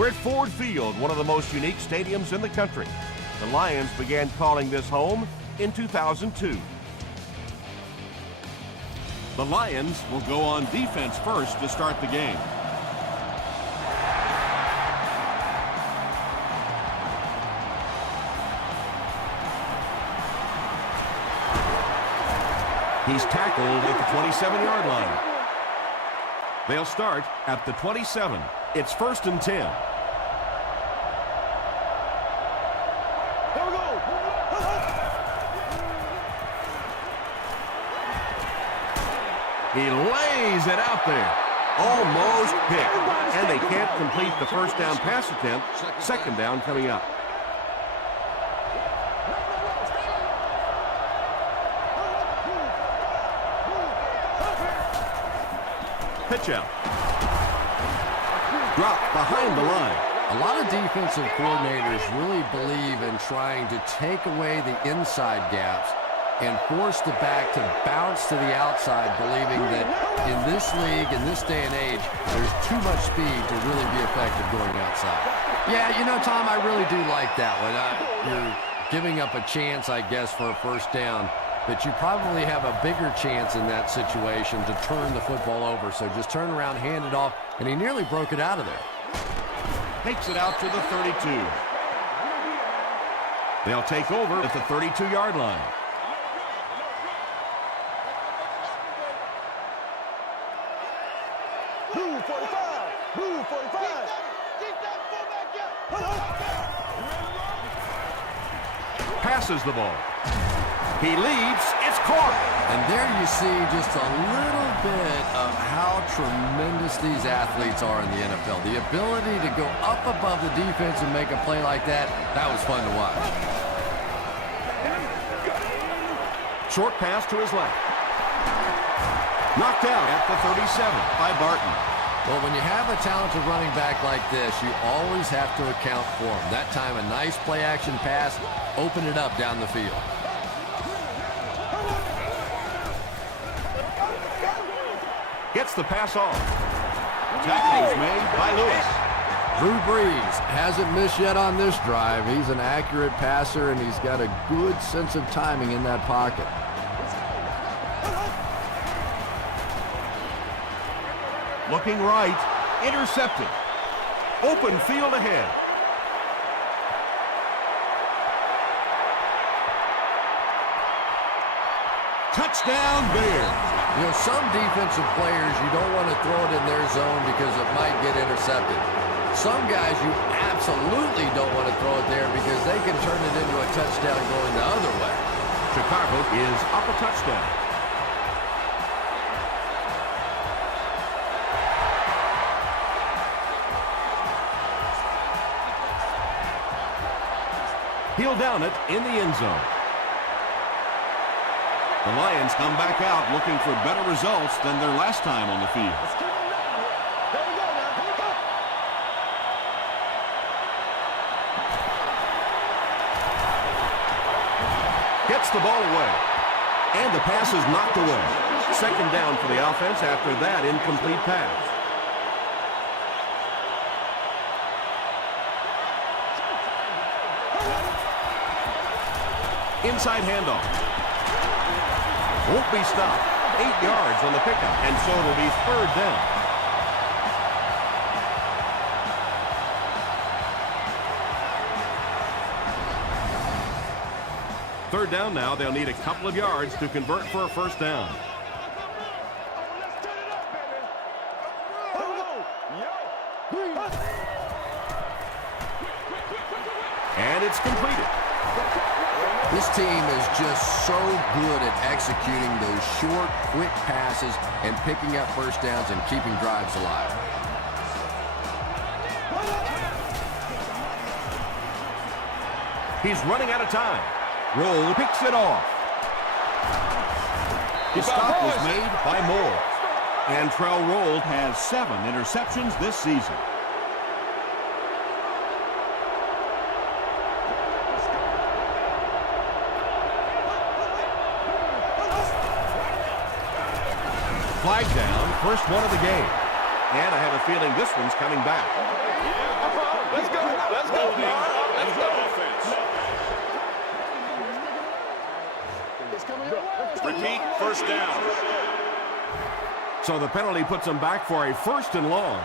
We're at Ford Field, one of the most unique stadiums in the country. The Lions began calling this home in 2002. The Lions will go on defense first to start the game. He's tackled at the 27-yard line. They'll start at the 27. It's 1st and 10. He lays it out there. Almost picked. And they can't complete the first down pass attempt. Second down coming up. Pitch out. Drop behind the line. A lot of defensive coordinators really believe in trying to take away the inside gaps and force the back to bounce to the outside, believing that in this league, in this day and age, there's too much speed to really be effective going outside. Yeah, you know, Tom, I really do like that one. You're giving up a chance, I guess, for a first down, but you probably have a bigger chance in that situation to turn the football over. So just turn around, hand it off, and he nearly broke it out of there. Takes it out to the 32. They'll take over at the 32-yard line. Passes the ball. He leaps. It's caught. And there you see just a little bit of how tremendous these athletes are in the NFL. The ability to go up above the defense and make a play like that, that was fun to watch. Short pass to his left. Knocked out at the 37 by Barton. Well, when you have a talented running back like this, you always have to account for him. That time, a nice play-action pass, open it up down the field. Gets the pass off. Tackle is made by Lewis. Drew Brees hasn't missed yet on this drive. He's an accurate passer, and he's got a good sense of timing in that pocket. Looking right. Intercepted. Open field ahead. Touchdown Bears. You know, some defensive players, you don't want to throw it in their zone because it might get intercepted. Some guys, you absolutely don't want to throw it there because they can turn it into a touchdown going the other way. Chicago is up a touchdown. He'll down it in the end zone. The Lions come back out looking for better results than their last time on the field. Gets the ball away. And the pass is knocked away. Second down for the offense after that incomplete pass. Inside handoff. Won't be stopped. 8 yards on the pickup, and so it'll be third down. Third down now. They'll need a couple of yards to convert for a first down. And it's completed. This team is just so good at executing those short, quick passes and picking up first downs and keeping drives alive. He's running out of time. Roll picks it off. The stop was made by Moore. And Trell Roll has 7 interceptions this season. Flag down, first one of the game. And I have a feeling this one's coming back. Let's go. Let's go. Let's go. Repeat, first down. So the penalty puts them back for a first and long.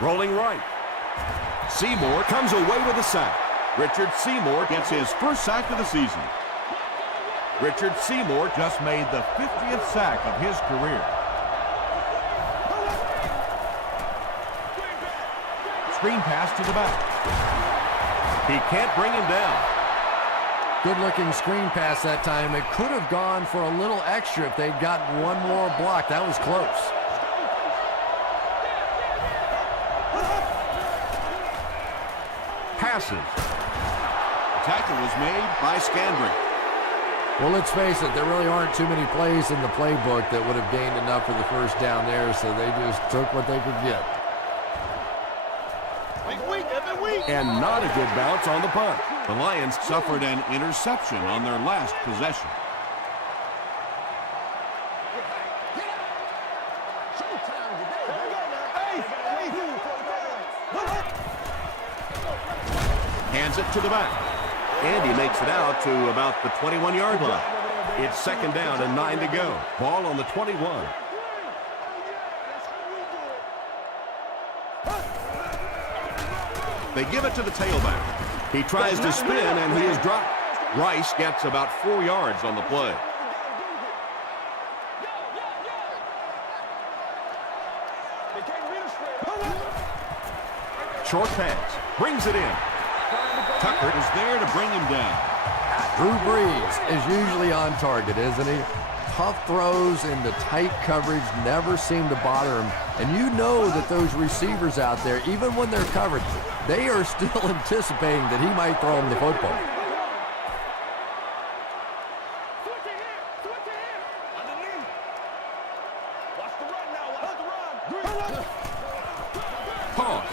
Rolling right. Seymour comes away with a sack. Richard Seymour gets his first sack of the season. Richard Seymour just made the 50th sack of his career. Screen pass to the back. He can't bring him down. Good-looking screen pass that time. It could have gone for a little extra if they'd gotten one more block. That was close. Passes. Tackle was made by Scandrick. Well, let's face it, there really aren't too many plays in the playbook that would have gained enough for the first down there, so they just took what they could get. And not a good bounce on the punt. The Lions suffered an interception on their last possession. Hands it to the back. And he makes it out to about the 21-yard line. It's second down and 9 to go. Ball on the 21. They give it to the tailback. He tries to spin, and he is dropped. Rice gets about 4 yards on the play. Short pass. Brings it in. Tucker is there to bring him down. Drew Brees is usually on target, isn't he? Tough throws into tight coverage never seem to bother him. And you know that those receivers out there, even when they're covered, they are still anticipating that he might throw him the football. Pause.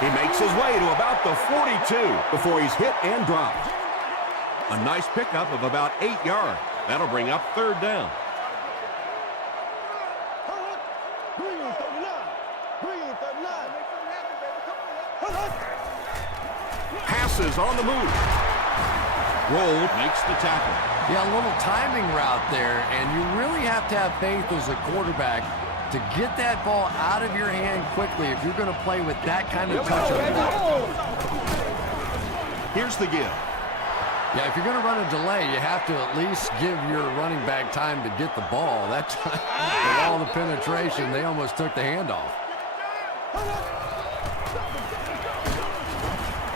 He makes his way to about the 42 before he's hit and dropped. A nice pickup of about 8 yards. That'll bring up third down. Passes on the move. Rolled makes the tackle. Yeah, a little timing route there, and you really have to have faith as a quarterback to get that ball out of your hand quickly if you're going to play with that kind of touch on the ball. Here's the give. Yeah, if you're going to run a delay, you have to at least give your running back time to get the ball. That time, with all the penetration, they almost took the handoff.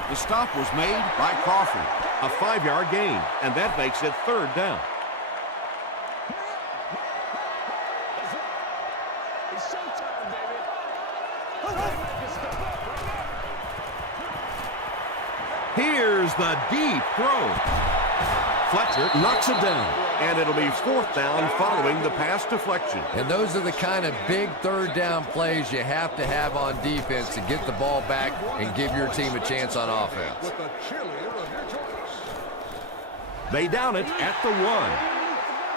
The stop was made by Crawford. A 5-yard gain, and that makes it third down. Here's the deep throw. Fletcher knocks it down, and it'll be fourth down following the pass deflection. And those are the kind of big third down plays you have to have on defense to get the ball back and give your team a chance on offense. They down it at the 1.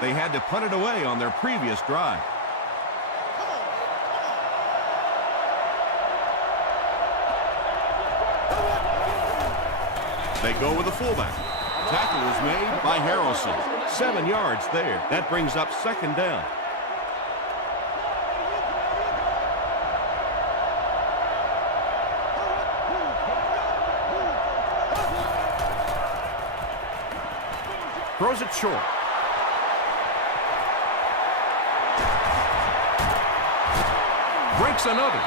They had to punt it away on their previous drive. They go with the fullback. Tackle was made by Harrelson. 7 yards there. That brings up second down. Throws it short. Breaks another.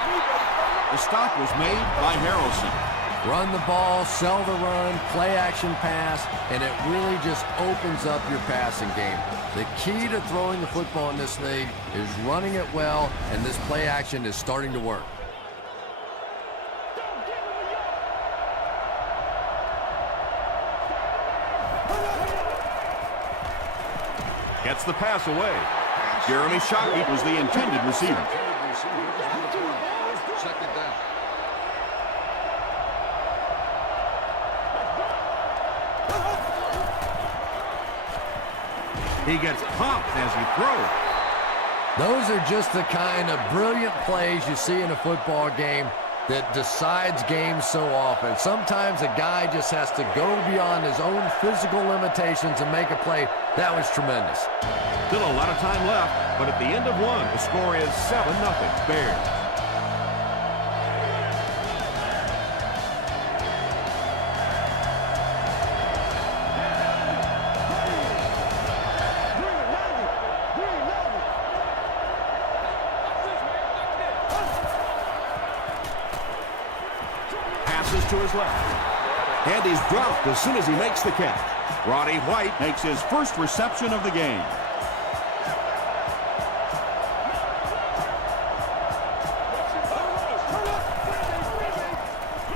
The stop was made by Harrelson. Run the ball, sell the run, play action pass, and it really just opens up your passing game. The key to throwing the football in this league is running it well, and this play action is starting to work. Gets the pass away. Jeremy Shockey was the intended receiver. Second down. He gets popped as he throws. Those are just the kind of brilliant plays you see in a football game that decides games so often. Sometimes a guy just has to go beyond his own physical limitations and make a play. That was tremendous. Still a lot of time left, but at the end of one, the score is 7-0 Bears. To his left. And he's dropped as soon as he makes the catch. Roddy White Makes his first reception of the game.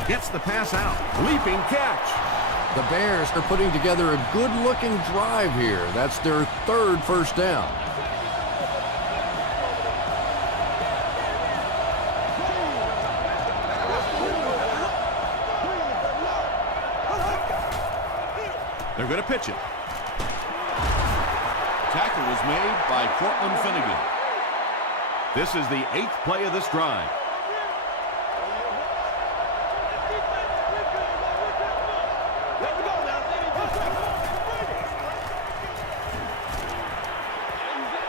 gets the pass out. Leaping catch. The Bears are putting together a good-looking drive here. That's their third first down. They're going to pitch it. Tackle was made by Cortland Finnegan. This is the 8th play of this drive.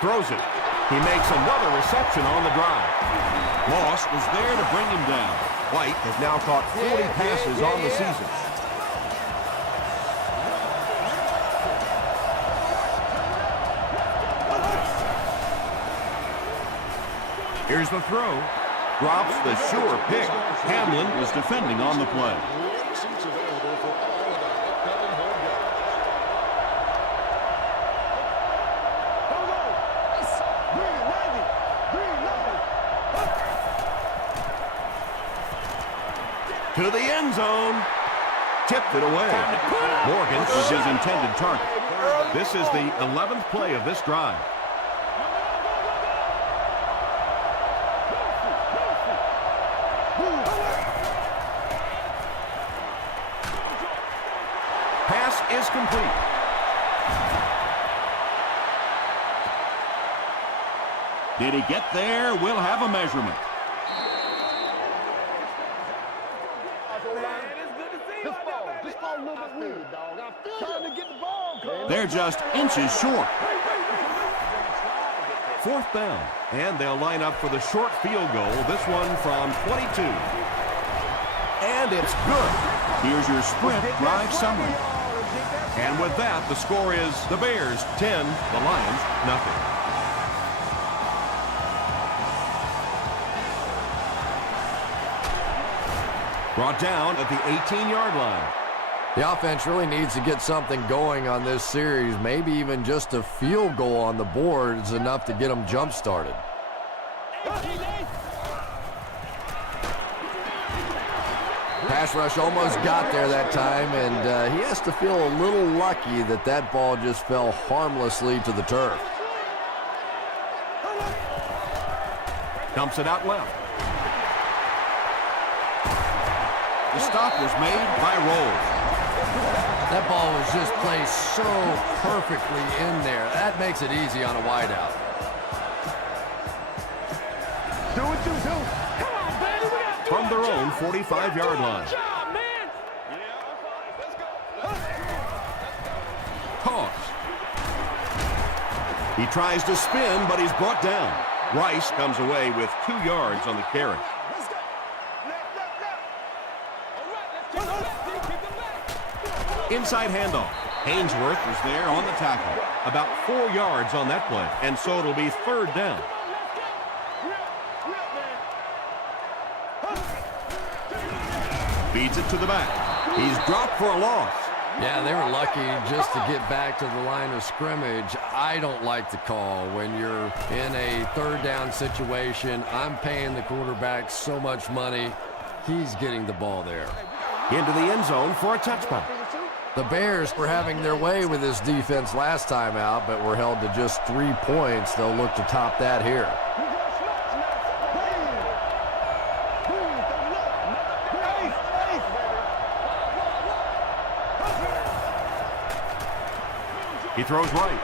Throws it. He makes another reception on the drive. Moss was there to bring him down. White has now caught 40 passes on the season. Here's the throw. Drops the sure pick. Hamlin was defending on the play. To the end zone. Tipped it away. Morgan was his intended target. This is the 11th play of this drive. Pass is complete. Did he get there? We'll have a measurement. They're just inches short. 4th down. And they'll line up for the short field goal. This one from 22. And it's good. Here's your sprint drive summary. And with that, the score is the Bears 10, the Lions nothing. Brought down at the 18-yard line. The offense really needs to get something going on this series. Maybe even just a field goal on the board is enough to get them jump-started. Pass rush almost got there that time, and he has to feel a little lucky that that ball just fell harmlessly to the turf. Dumps it out left. The stop was made by Rolls. That ball was just placed so perfectly in there. That makes it easy on a wideout. Do what you do. Come on, baby. We got From their own 45-yard line. job, man. Toss. He tries to spin, but he's brought down. Rice comes away with 2 yards on the carry. Inside handoff. Haynesworth was there on the tackle. About 4 yards on that play, and so it'll be 3rd down. Feeds it to the back. He's dropped for a loss. Yeah, they were lucky just to get back to the line of scrimmage. I don't like the call when you're in a 3rd down situation. I'm paying the quarterback so much money. He's getting the ball there. Into the end zone for a touchback. The Bears were having their way with this defense last time out, but were held to just 3 points. They'll look to top that here. He throws right.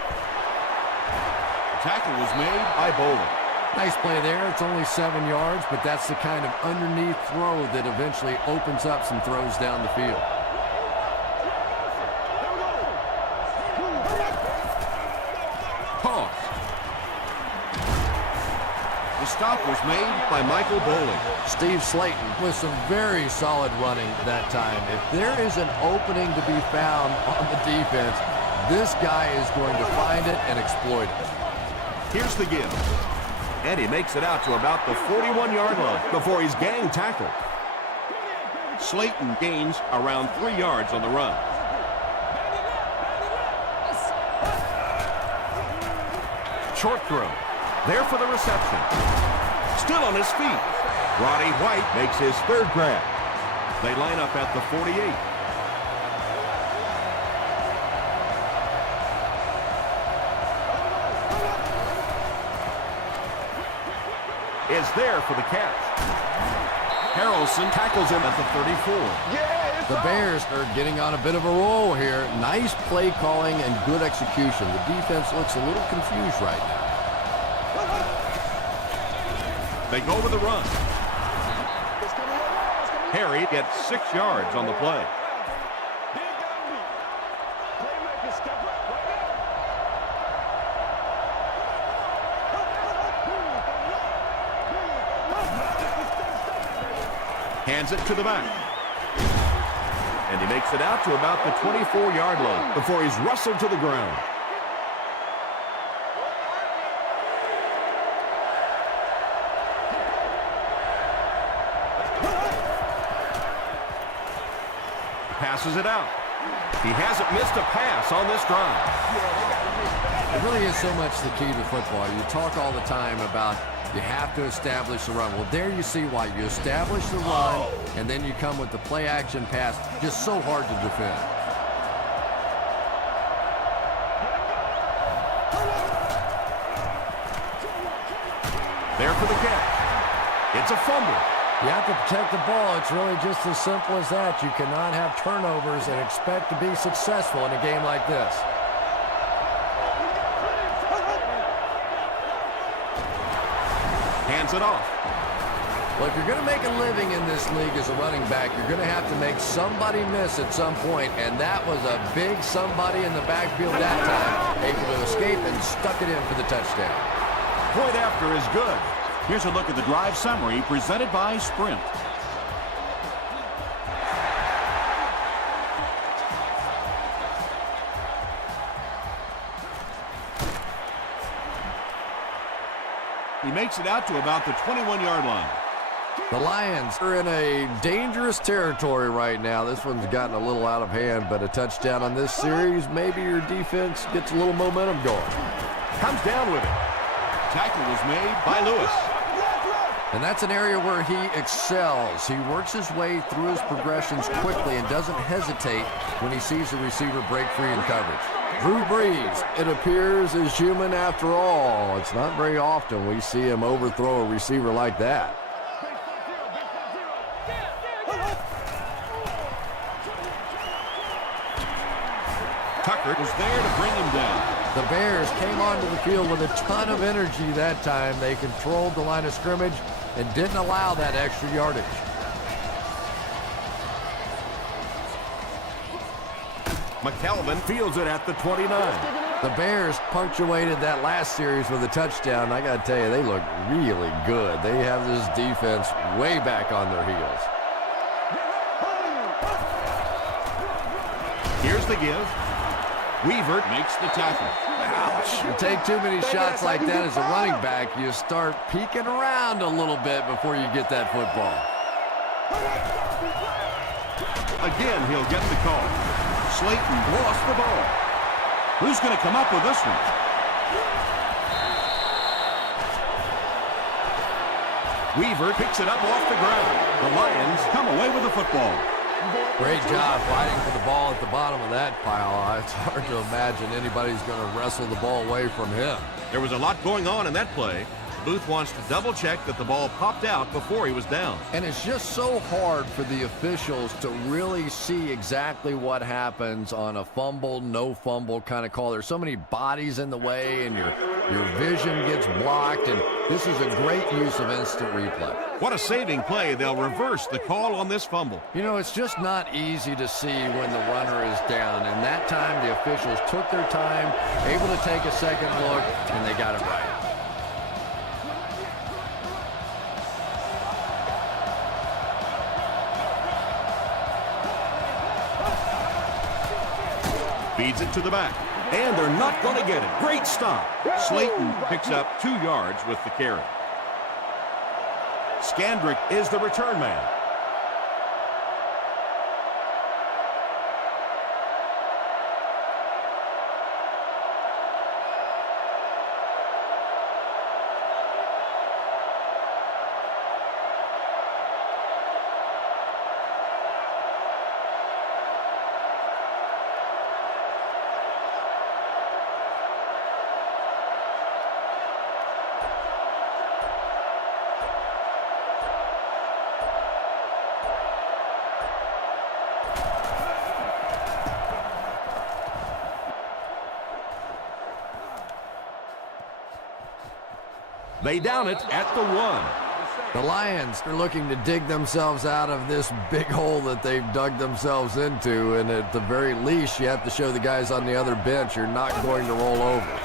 tackle was made by Bowling. Nice play there. It's only 7 yards, but that's the kind of underneath throw that eventually opens up some throws down the field. Toss. The stop was made by Michael Bowling. Steve Slayton with some very solid running that time. If there is an opening to be found on the defense, this guy is going to find it and exploit it. Here's the give. And he makes it out to about the 41-yard line before he's gang tackled. Slayton gains around 3 yards on the run. Short throw. There for the reception. Still on his feet. Roddy White makes his third grab. They line up at the 48. Is there for the catch. Harrelson tackles him at the 34. The Bears are getting on a bit of a roll here. Nice play calling and good execution. The defense looks a little confused right now. They go with the run. Harry gets 6 yards on the play. Hands it to the back. And he makes it out to about the 24-yard line before he's wrestled to the ground. Passes it out. He hasn't missed a pass on this drive. It really is so much the key to football. You talk all the time about you have to establish the run. Well, there you see why. You establish the run, and then you come with the play-action pass. Just so hard to defend. There for the catch. It's a fumble. You have to protect the ball. It's really just as simple as that. You cannot have turnovers and expect to be successful in a game like this. Hands it off. Well, if you're going to make a living in this league as a running back, you're going to have to make somebody miss at some point, and that was a big somebody in the backfield that time, able to escape and stuck it in for the touchdown. Point after is good. Here's a look at the drive summary presented by Sprint. He makes it out to about the 21-yard line. The Lions are in a dangerous territory right now. This one's gotten a little out of hand, but a touchdown on this series, maybe your defense gets a little momentum going. Comes down with it. Tackle was made by Lewis. And that's an area where he excels. He works his way through his progressions quickly and doesn't hesitate when he sees the receiver break free in coverage. Drew Brees, it appears, is human after all. It's not very often we see him overthrow a receiver like that. Tucker was there to bring him down. The Bears came onto the field with a ton of energy that time. They controlled the line of scrimmage and didn't allow that extra yardage. McKelvin fields it at the 29. The Bears punctuated that last series with a touchdown. I got to tell you, they look really good. They have this defense way back on their heels. Here's the give. Weaver Makes the tackle. Ouch. You take too many shots like that as a running back, you start peeking around a little bit before you get that football. again, he'll get the call. Slayton lost the ball. Who's going to come up with this one? Weaver picks it up off the ground. The Lions Come away with the football. Great job fighting for the ball at the bottom of that pile. It's hard to imagine anybody's going to wrestle the ball away from him. There was a lot going on in that play. Booth wants to double-check that the ball popped out before he was down. And it's just so hard for the officials to really see exactly what happens on a fumble, no fumble kind of call. There's so many bodies in the way, and you're your vision gets blocked, and this is a great use of instant replay. What a saving play. They'll reverse the call on this fumble. You know, it's just not easy to see when the runner is down, and that time the officials took their time, able to take a second look, and they got it right. Feeds it to the back. And they're not going to get it. Great stop. Slayton picks up 2 yards with the carry. Scandrick is the return man. They down it at the 1. The Lions are looking to dig themselves out of this big hole that they've dug themselves into, and at the very least, you have to show the guys on the other bench you're not going to roll over.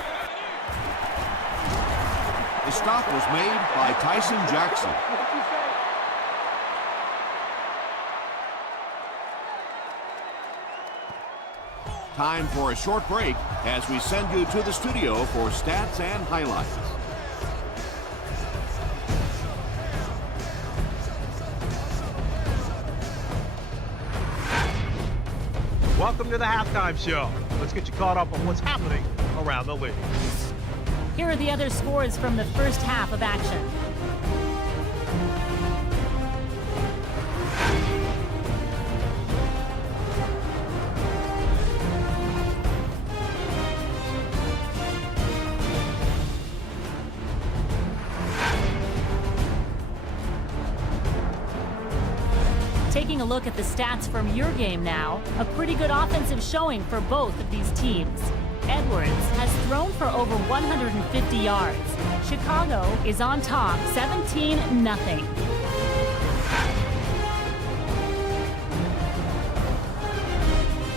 The stop was made by Tyson Jackson. Time for a short break as we send you to the studio for stats and highlights. Welcome to the halftime show. Let's get you caught up on what's happening around the league. Here are the other scores from the first half of action. Taking a look at the stats from your game now, a pretty good offensive showing for both of these teams. Edwards has thrown for over 150 yards. Chicago is on top, 17-0.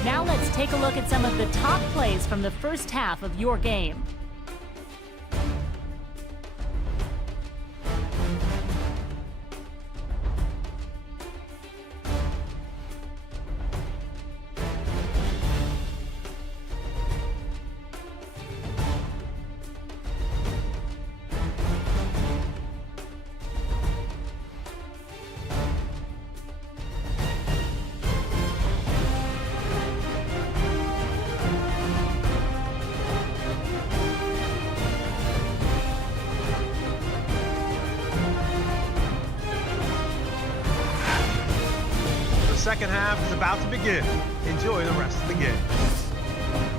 Now let's take a look at some of the top plays from the first half of your game. Second half is about to begin. Enjoy the rest of the game.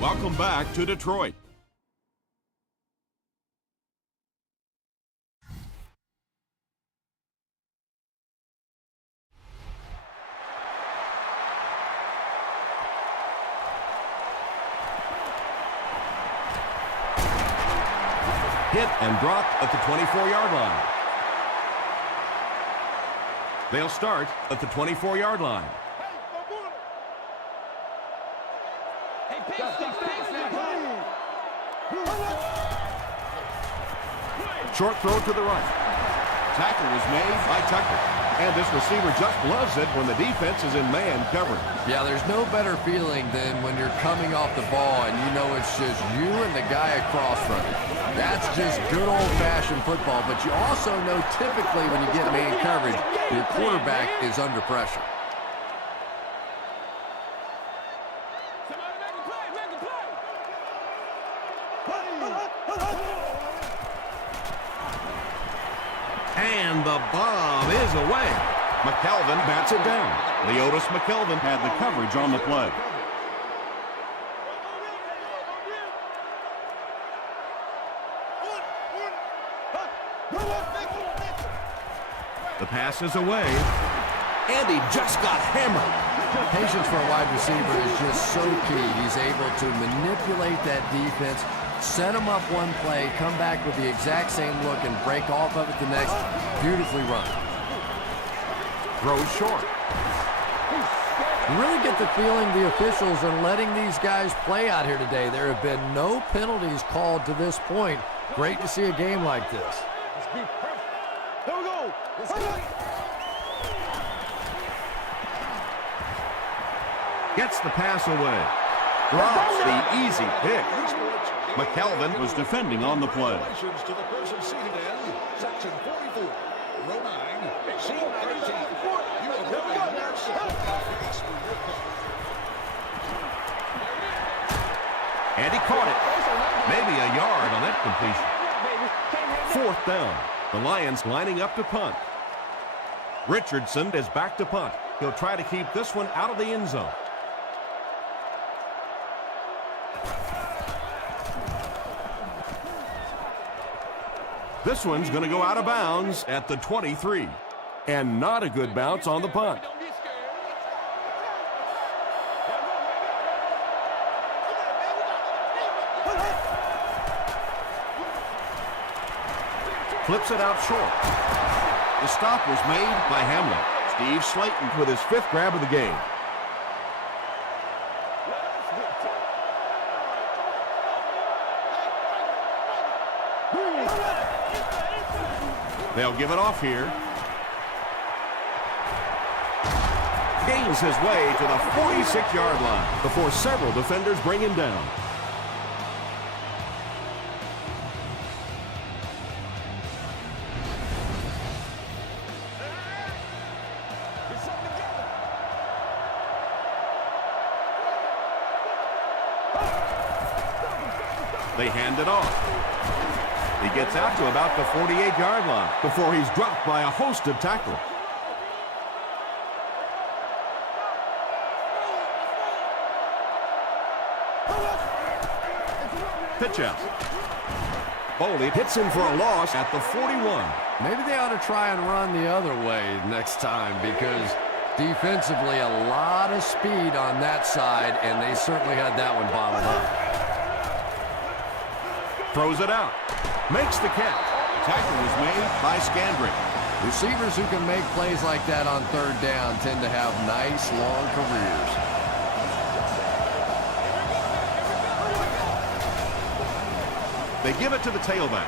Welcome back to Detroit. Hit and dropped at the 24-yard line. They'll start at the 24-yard line. Short throw to the right. Tackle was made by Tucker. And this receiver just loves it when the defense is in man coverage. Yeah, there's no better feeling than when you're coming off the ball and you know it's just you and the guy across from you. That's just good old-fashioned football, but you also know typically when you get man coverage, your quarterback is under pressure. And the bomb is away. McKelvin bats it down. Leotis McKelvin had the coverage on the play. The pass is away. And he just got hammered. Patience for a wide receiver is just so key. He's able to manipulate that defense, Set them up one play, come back with the exact same look, and break off of it the next. Beautifully run. Throws short. You really get the feeling the officials are letting these guys play out here today. There have been no penalties called to this point. Great to see a game like this. Here we go. Gets the pass away. Drops the easy pick. McKelvin was defending on the play. Congratulations to the person seated in section 44, row 9, seat 13. You have been in your seat for your coverage. And he caught it. Maybe a yard on that completion. 4th down. The Lions lining up to punt. Richardson is back to punt. He'll try to keep this one out of the end zone. This one's going to go out of bounds at the 23. And not a good bounce on the punt. Flips it out short. The stop was made by Hamlin. Steve Slayton with his 5th grab of the game. They'll give it off here. Gains his way to the 46-yard line before several defenders bring him down. They hand it off. He gets out to about the 48-yard line before he's dropped by a host of tackles. Pitch out. Boley hits him for a loss at the 41. Maybe they ought to try and run the other way next time, because defensively a lot of speed on that side, and they certainly had that one bottled up. Throws it out. Makes the catch. Tackle was made by Scandrick. Receivers who can make plays like that on 3rd down tend to have nice, long careers. They give it to the tailback.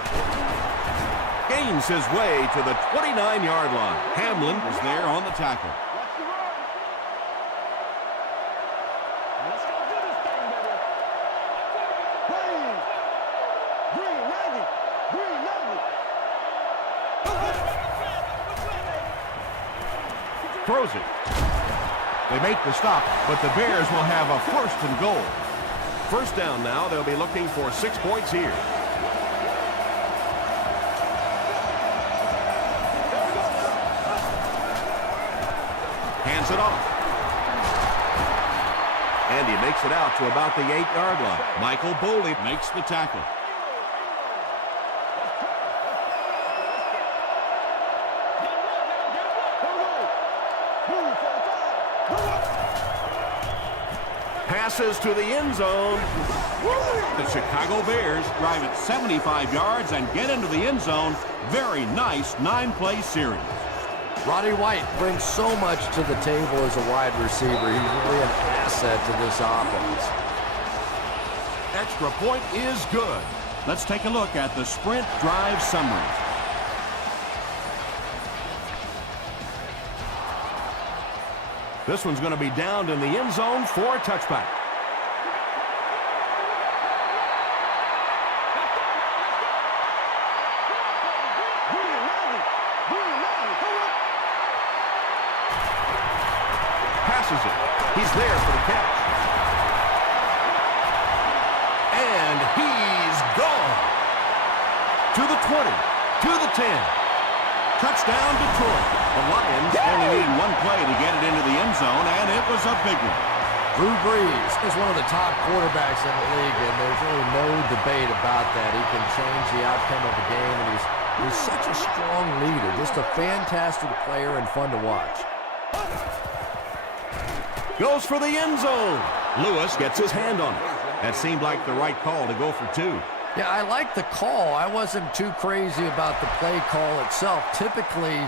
Gains his way to the 29-yard line. Hamlin was there on the tackle. Throws it. They make the stop, but the Bears will have a 1st and goal. 1st down now. They'll be looking for 6 points here. Hands it off. And he makes it out to about the 8-yard line. Michael Boley makes the tackle. Passes to the end zone. The Chicago Bears drive it 75 yards and get into the end zone. Very nice 9-play series. Roddy White brings so much to the table as a wide receiver. He's really an asset to this offense. Extra point is good. Let's take a look at the sprint drive summary. This one's going to be downed in the end zone for a touchback. Passes it. He's there for the catch. And he's gone. To the 20. To the 10. Touchdown, Detroit. The Lions only need one play to get it into the end zone, and it was a big one. Drew Brees is one of the top quarterbacks in the league, and there's really no debate about that. He can change the outcome of the game, and he's such a strong leader. Just a fantastic player and fun to watch. Goes for the end zone. Lewis gets his hand on it. That seemed like the right call to go for 2. Yeah, I like the call. I wasn't too crazy about the play call itself. Typically,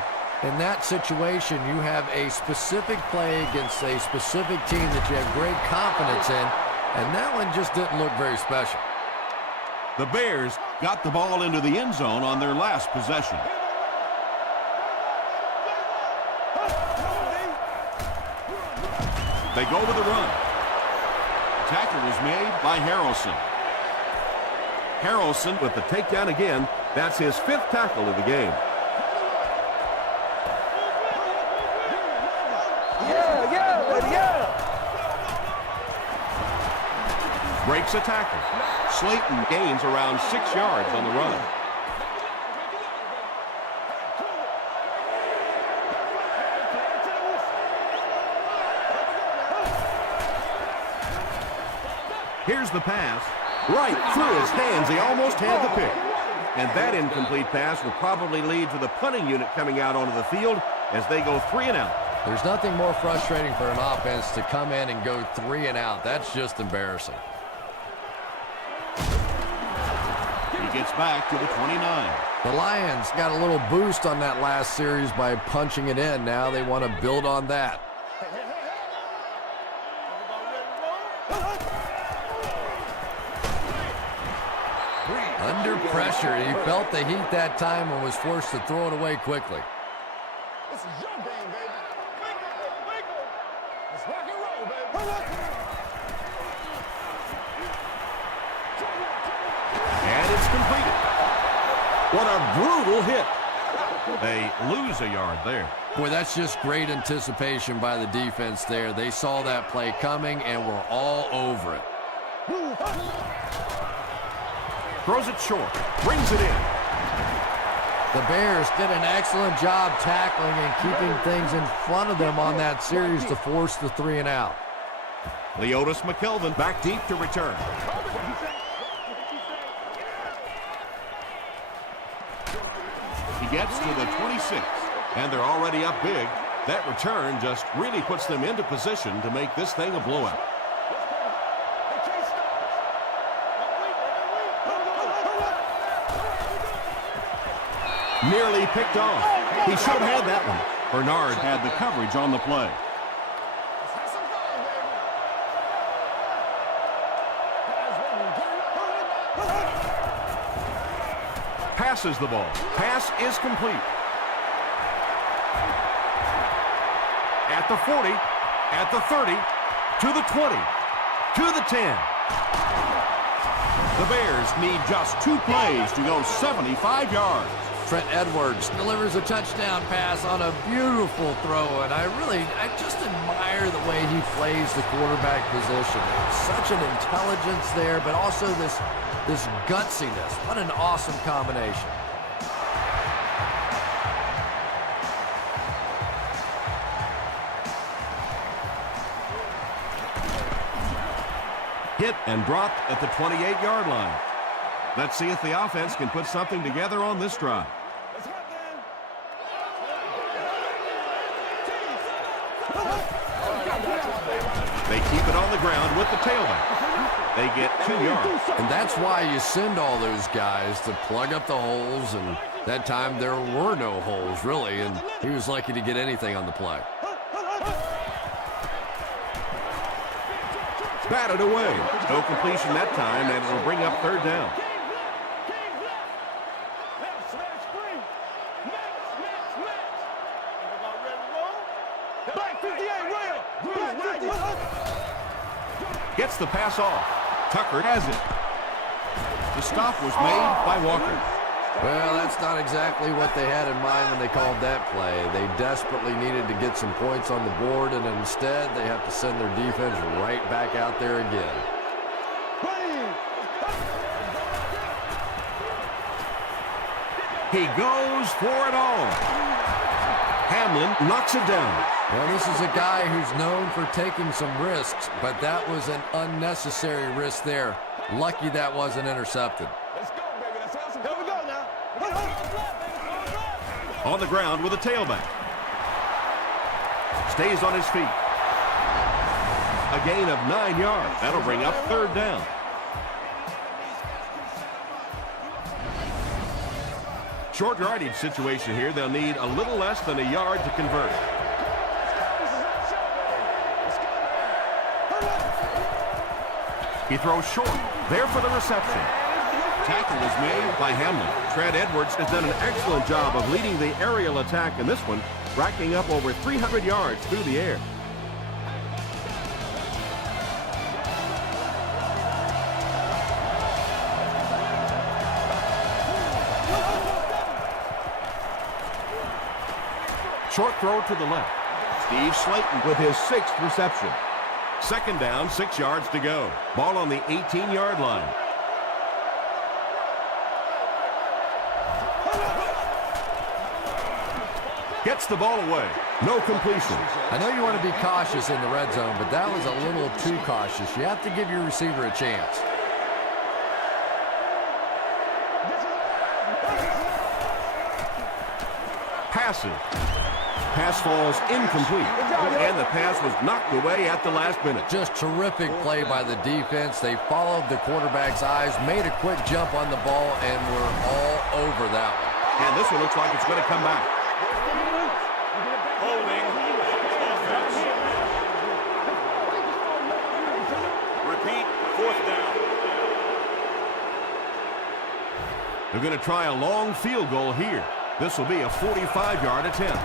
in that situation, you have a specific play against a specific team that you have great confidence in, and that one just didn't look very special. The Bears got the ball into the end zone on their last possession. They go with the run. Tackle was made by Harrelson. Harrelson with the takedown again. That's his 5th tackle of the game. Breaks a tackle. Slayton gains around 6 yards on the run. Here's the pass. Right through his hands. He almost had the pick. And that incomplete pass will probably lead to the punting unit coming out onto the field as they go 3 and out. There's nothing more frustrating for an offense to come in and go 3 and out. That's just embarrassing. He gets back to the 29. The Lions got a little boost on that last series by punching it in. Now they want to build on that. Under pressure, he felt the heat that time and was forced to throw it away quickly. This is your game, baby. Let's rock and roll, baby. And it's completed. What a brutal hit. They lose a yard there. Boy, that's just great anticipation by the defense there. They saw that play coming and were all over it. Throws it short. Brings it in. The Bears did an excellent job tackling and keeping things in front of them on that series to force the 3 and out. Leotis McKelvin back deep to return. He gets to the 26, And they're already up big. That return just really puts them into position to make this thing a blowout. Nearly picked off. He should have had that one. Bernard had the coverage on the play. Passes the ball. Pass is complete. At the 40, at the 30, to the 20, to the 10. The Bears need just 2 plays to go 75 yards. Trent Edwards delivers a touchdown pass on a beautiful throw, and I just admire the way he plays the quarterback position. Such an intelligence there, but also this gutsiness. What an awesome combination. Hit and dropped at the 28-yard line. Let's see if the offense can put something together on this drive. They keep it on the ground with the tailback. They get 2 yards. And that's why you send all those guys to plug up the holes, and that time there were no holes, really, and he was lucky to get anything on the play. Batted away. No completion that time, and it'll bring up 3rd down. Gets the pass off. Tucker has it. The stop was made by Walker. Well, that's not exactly what they had in mind when they called that play. They desperately needed to get some points on the board, and instead they have to send their defense right back out there again. He goes for it all. Hamlin knocks it down. Well, this is a guy who's known for taking some risks, but that was an unnecessary risk there. Lucky that wasn't intercepted. On the ground with a tailback. Stays on his feet. A gain of 9 yards. That'll bring up 3rd down. Short yardage situation here. They'll need a little less than a yard to convert. He throws short. There for the reception. Tackle is made by Hamlin. Trent Edwards has done an excellent job of leading the aerial attack in this one, racking up over 300 yards through the air. Short throw to the left. Steve Slayton with his 6th reception. Second down, 6 yards to go. Ball on the 18-yard line. Gets the ball away. No completion. I know you want to be cautious in the red zone, but that was a little too cautious. You have to give your receiver a chance. Passive. Pass falls incomplete. And the pass was knocked away at the last minute. Just terrific play by the defense. They followed the quarterback's eyes, made a quick jump on the ball, and were all over that one. And this one looks like it's going to come back. Holding. Offense. Repeat. 4th down. They're going to try a long field goal here. This will be a 45-yard attempt.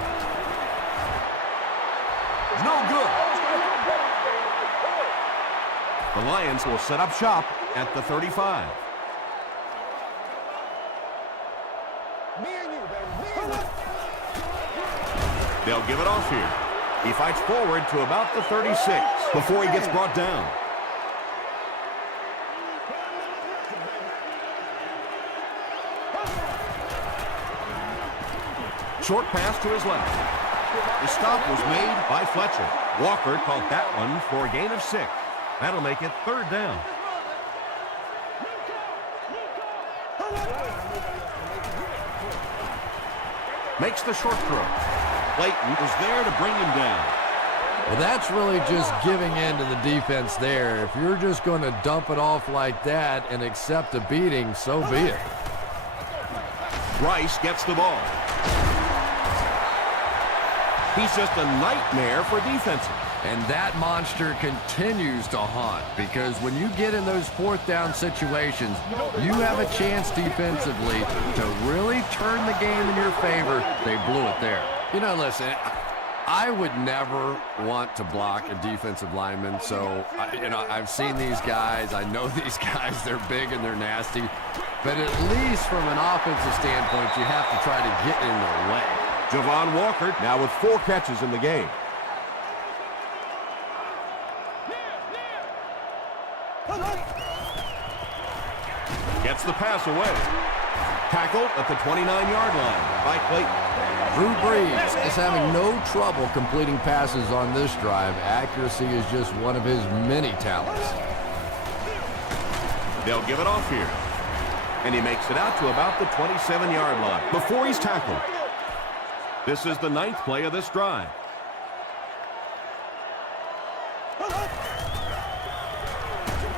No good. The Lions will set up shop at the 35. They'll give it off here. He fights forward to about the 36 before he gets brought down. Short pass to his left. The stop was made by Fletcher. Walker caught that one for a gain of 6. That'll make it 3rd down. Makes the short throw. Clayton was there to bring him down. Well, that's really just giving in to the defense there. If you're just going to dump it off like that and accept a beating, so be it. Rice gets the ball. He's just a nightmare for defenses. And that monster continues to haunt, because when you get in those 4th down situations, you have a chance defensively to really turn the game in your favor. They blew it there. You know, listen, I would never want to block a defensive lineman, so, I've seen these guys. I know these guys. They're big and they're nasty. But at least from an offensive standpoint, you have to try to get in their way. Javon Walker now with 4 catches in the game. Gets the pass away. Tackled at the 29-yard line by Clayton. Drew Brees is having no trouble completing passes on this drive. Accuracy is just one of his many talents. They'll give it off here. And he makes it out to about the 27-yard line before he's tackled. This is the 9th play of this drive.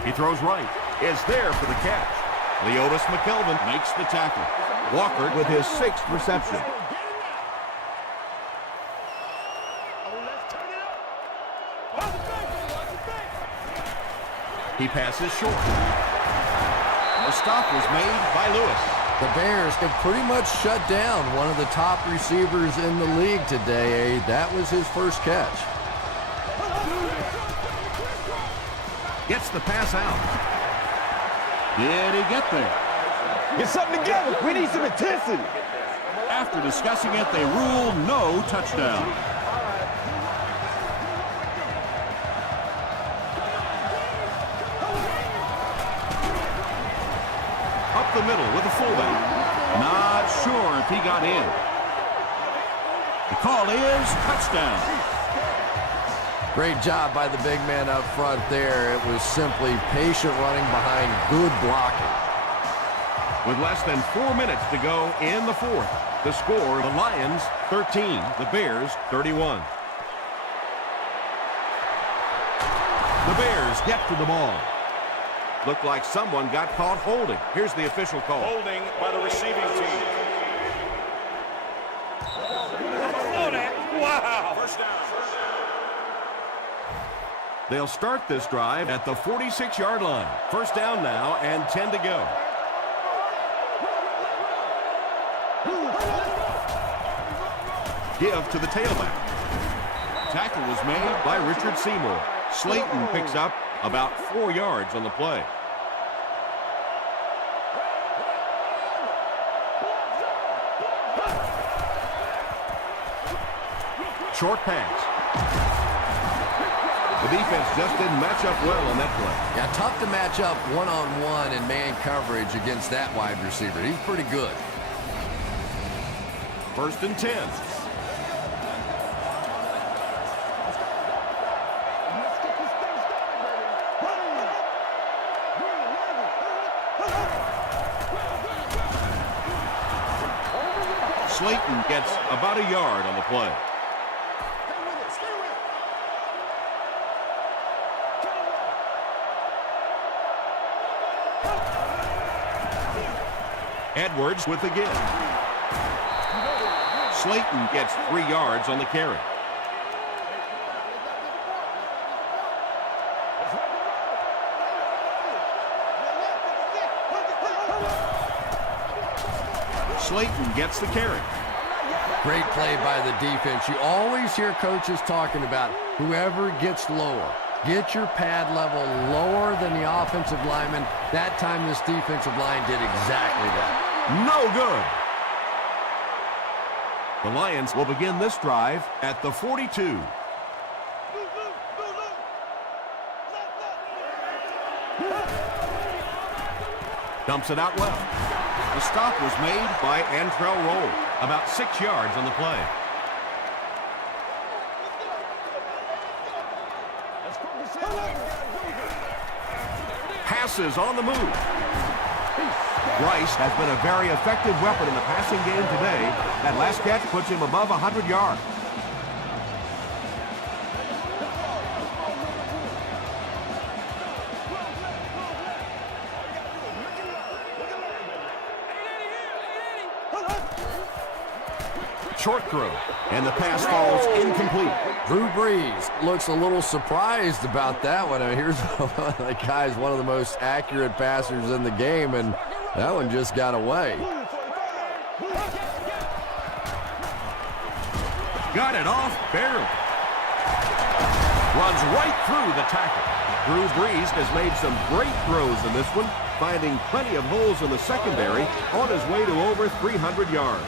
He throws right. Is there for the catch. Leotis McKelvin makes the tackle. Walker with his 6th reception. He passes short. The stop was made by Lewis. The Bears have pretty much shut down one of the top receivers in the league today. That was his first catch. Gets the pass out. Did he get there? Get something together. We need some intensity. After discussing it, they rule no touchdown. Up the middle with the fullback. Not sure if he got in. The call is touchdown. Great job by the big man up front there. It was simply patient running behind good blocking. With less than 4 minutes to go in the 4th, the score, the Lions 13, the Bears 31. The Bears get to the ball. Looked like someone got caught holding. Here's the official call. Holding by the receiving team. Wow. First down. They'll start this drive at the 46-yard line. First down now and 10 to go. Give to the tailback. Tackle was made by Richard Seymour. Slayton picks up about 4 yards on the play. Short pass. The defense just didn't match up well on that play. Yeah, tough to match up one-on-one in man coverage against that wide receiver. He's pretty good. First and 10. Slayton gets about a yard on the play. Edwards with the give. Slayton gets 3 yards on the carry. Slayton gets the carry. Great play by the defense. You always hear coaches talking about whoever gets lower. Get your pad level lower than the offensive lineman. That time this defensive line did exactly that. No good. The Lions will begin this drive at the 42. Dumps it out well. The stop was made by Antrell Roll. About 6 yards on the play. Passes on the move. Rice has been a very effective weapon in the passing game today. That last catch puts him above 100 yards. Short throw, and the pass falls incomplete. Drew Brees looks a little surprised about that one. Here's the guy's one of the most accurate passers in the game, and that one just got away. Got it off barely. Runs right through the tackle. Drew Brees has made some great throws in this one, finding plenty of holes in the secondary on his way to over 300 yards.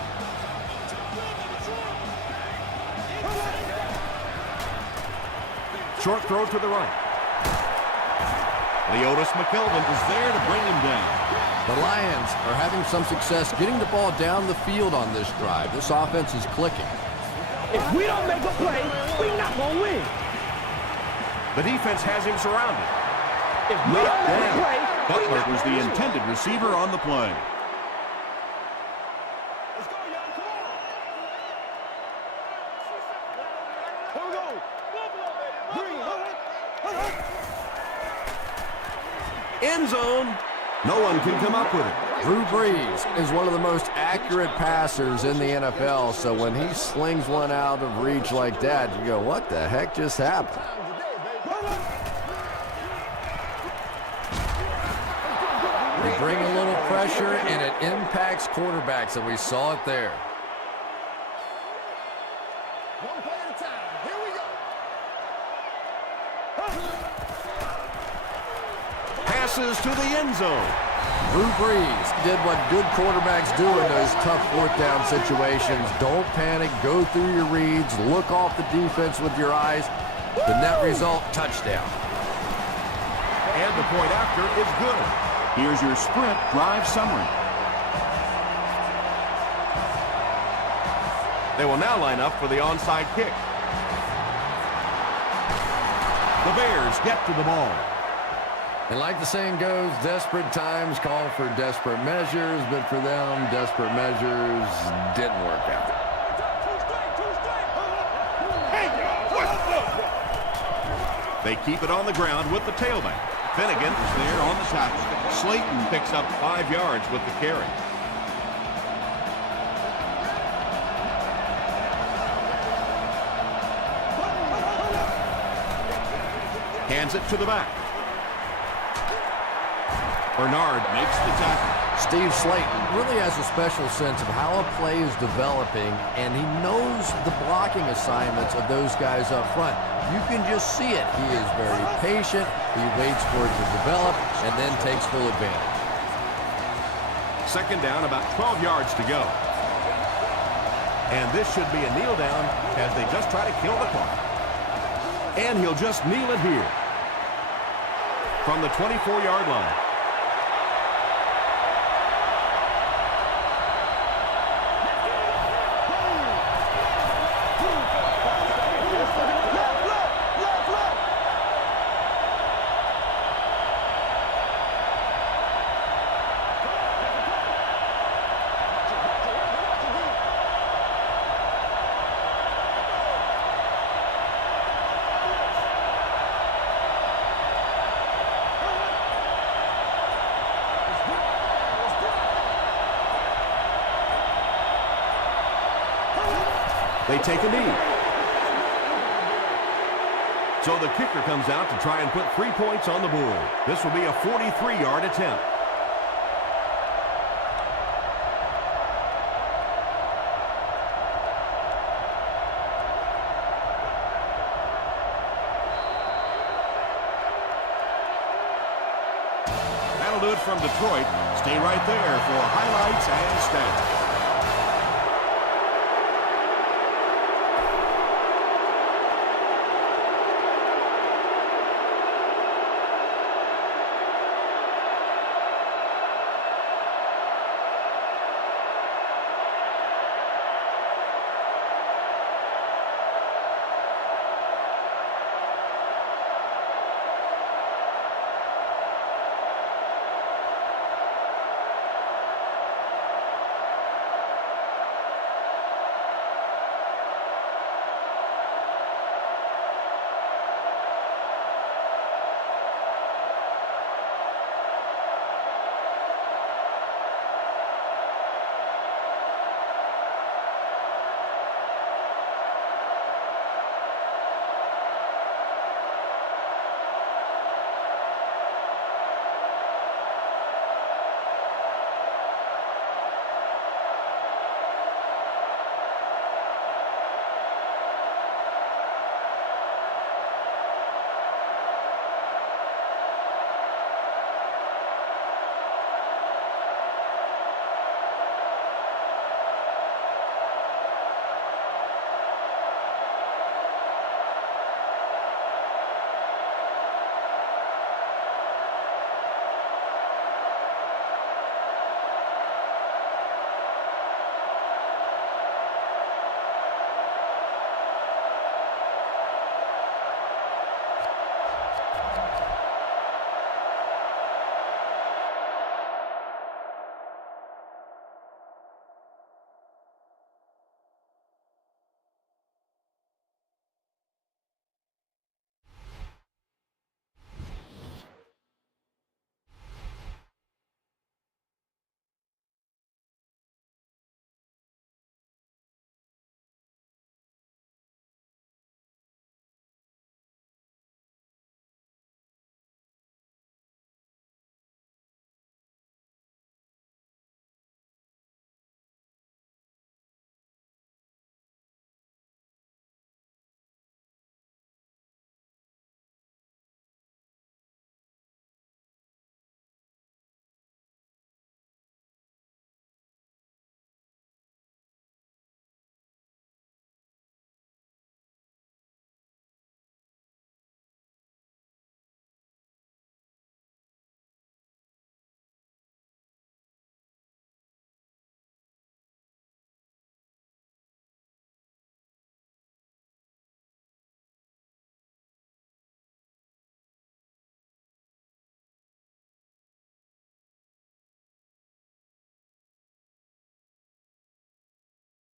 Short throw to the right. Leotis McKelvin is there to bring him down. The Lions are having some success getting the ball down the field on this drive. This offense is clicking. If we don't make a play, we're not going to win. The defense has him surrounded. If we don't make a play, Butler was the intended receiver on the play. End zone. No one can come up with it. Drew Brees is one of the most accurate passers in the NFL, so when he slings one out of reach like that, you go, what the heck just happened? They bring a little pressure, and it impacts quarterbacks, and we saw it there. One play at a time. Here we go. Passes to the end zone. Drew Brees did what good quarterbacks do in those tough fourth down situations. Don't panic. Go through your reads. Look off the defense with your eyes. The net result, touchdown. And the point after is good. Here's your sprint drive summary. They will now line up for the onside kick. The Bears get to the ball. And like the saying goes, desperate times call for desperate measures, but for them, desperate measures didn't work out. They keep it on the ground with the tailback. Finnegan is there on the tackle. Slayton picks up 5 yards with the carry. Hands it to the back. Bernard makes the tackle. Steve Slayton really has a special sense of how a play is developing, and he knows the blocking assignments of those guys up front. You can just see it. He is very patient. He waits for it to develop and then takes full advantage. Second down, about 12 yards to go. And this should be a kneel down as they just try to kill the clock. And he'll just kneel it here from the 24-yard line. They take a knee. So the kicker comes out to try and put 3 points on the board. This will be a 43-yard attempt. That'll do it from Detroit. Stay right there for highlights and stats.